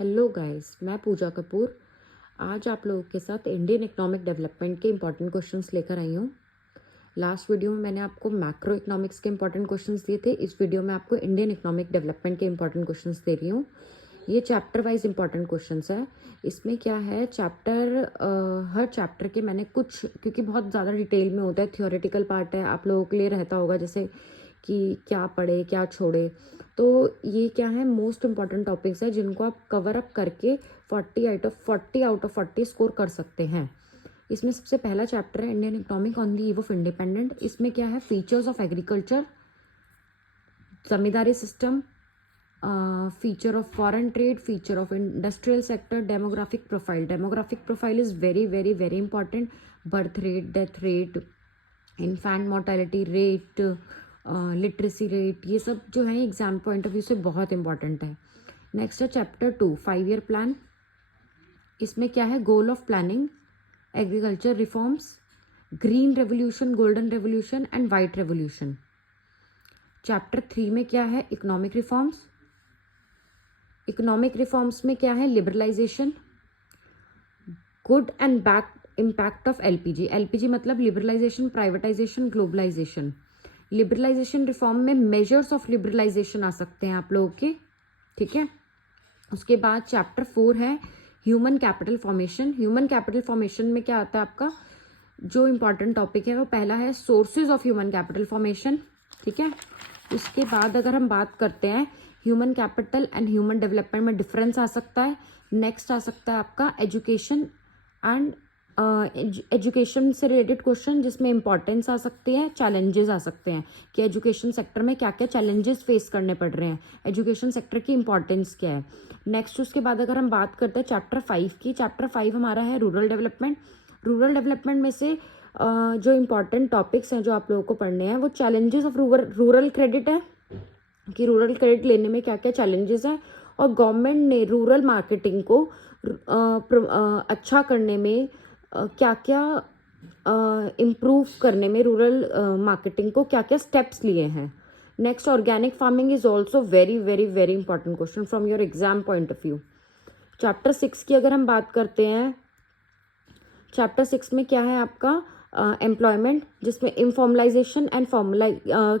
Hello guys, मैं पूजा कपूर। आज आप लोगों के साथ इंडियन इकोनॉमिक डेवलपमेंट के इंपॉर्टेंट क्वेश्चंस लेकर आई हूँ। लास्ट वीडियो में मैंने आपको मैक्रो इकोनॉमिक्स के इंपॉर्टेंट क्वेश्चंस दिए थे। इस वीडियो में आपको इंडियन इकोनॉमिक डेवलपमेंट के इंपॉर्टेंट क्वेश्चंस दे रही हूँ। ये चैप्टर वाइज इंपॉर्टेंट क्वेश्चंस है। इसमें क्या है, हर चैप्टर के मैंने कुछ, क्योंकि बहुत ज़्यादा डिटेल में होता है, थियोरेटिकल पार्ट है, आप लोगों के लिए रहता होगा जैसे कि क्या पढ़े क्या छोड़े। तो ये क्या है, मोस्ट इंपॉर्टेंट टॉपिक्स है जिनको आप कवर अप करके 40 आउट ऑफ 40 स्कोर कर सकते हैं। इसमें सबसे पहला चैप्टर है Indian economic on the eve of independent. इसमें क्या है, features of agriculture, zamindari system, feature of foreign trade, feature of industrial sector, demographic profile. Demographic profile is very very very important. Birth rate, death rate, infant mortality rate, literacy rate, ये सब जो है exam point of view से बहुत important है। Next है chapter 2, 5 year plan. इसमें क्या है, goal of planning, agriculture reforms, green revolution, golden revolution and white revolution. Chapter 3 में क्या है, इकोनॉमिक रिफॉर्म्स। इकोनॉमिक रिफॉर्म्स में क्या है, liberalisation, good and bad impact of LPG. LPG मतलब liberalisation, privatisation, globalisation. Liberalisation reform में मेजर्स ऑफ लिबरलाइजेशन आ सकते हैं आप लोगों के, ठीक है। उसके बाद चैप्टर 4 है human capital formation. Human capital formation में क्या आता है आपका, जो इम्पॉर्टेंट टॉपिक है वो पहला है sources of human capital formation, ठीक है। उसके बाद अगर हम बात करते हैं human capital and human development में डिफरेंस आ सकता है। नेक्स्ट आ सकता है आपका एजुकेशन एंड एजुकेशन से रिलेटेड क्वेश्चन, जिसमें इंपॉर्टेंस आ सकती है, चैलेंजेस आ सकते हैं कि एजुकेशन सेक्टर में क्या क्या चैलेंजेस फेस करने पड़ रहे हैं, एजुकेशन सेक्टर की इंपॉर्टेंस क्या है। नेक्स्ट उसके बाद अगर हम बात करते हैं चैप्टर 5 की, चैप्टर 5 हमारा है रूरल डेवलपमेंट। रूरल डेवलपमेंट में से जो इम्पॉर्टेंट टॉपिक्स हैं जो आप लोगों को पढ़ने हैं वो चैलेंजेस ऑफ रूरल क्रेडिट है, कि रूरल क्रेडिट लेने में क्या क्या चैलेंजेस हैं, और गवर्नमेंट ने रूरल मार्केटिंग को अच्छा करने में क्या क्या इम्प्रूव करने में, रूरल मार्केटिंग को क्या क्या स्टेप्स लिए हैं। Next, organic farming is also very very very important question from your exam point of view. Chapter 6 की अगर हम बात करते हैं, चैप्टर 6 में क्या है आपका, एम्प्लॉयमेंट, जिसमें इनफॉर्मलाइजेशन एंड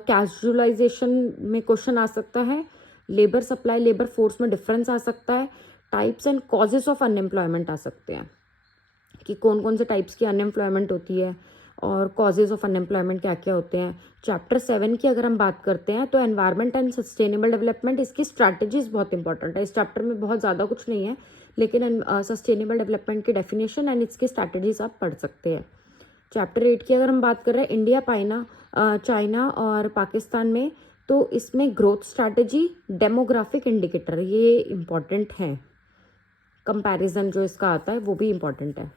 कैजुअलाइजेशन में क्वेश्चन आ सकता है। लेबर सप्लाई, लेबर फोर्स में डिफरेंस आ सकता है। Types and causes of unemployment आ सकते हैं, कि कौन कौन से टाइप्स की अनएम्प्लॉयमेंट होती है और कॉजेज ऑफ अनएम्प्लॉयमेंट क्या क्या होते हैं। चैप्टर 7 की अगर हम बात करते हैं तो एनवायरनमेंट एंड सस्टेनेबल डेवलपमेंट, इसकी स्ट्रैटेजीज बहुत इंपॉर्टेंट है। इस चैप्टर में बहुत ज़्यादा कुछ नहीं है, लेकिन सस्टेनेबल डेवलपमेंट की डेफिनेशन एंड इसकी स्ट्रैटेजीज आप पढ़ सकते हैं। चैप्टर 8 की अगर हम बात कर रहे हैं इंडिया, चाइना और पाकिस्तान में, तो इसमें ग्रोथ स्ट्रैटेजी, डेमोग्राफिक इंडिकेटर, ये इम्पॉर्टेंट है। कंपैरिजन जो इसका आता है वो भी इम्पॉर्टेंट है।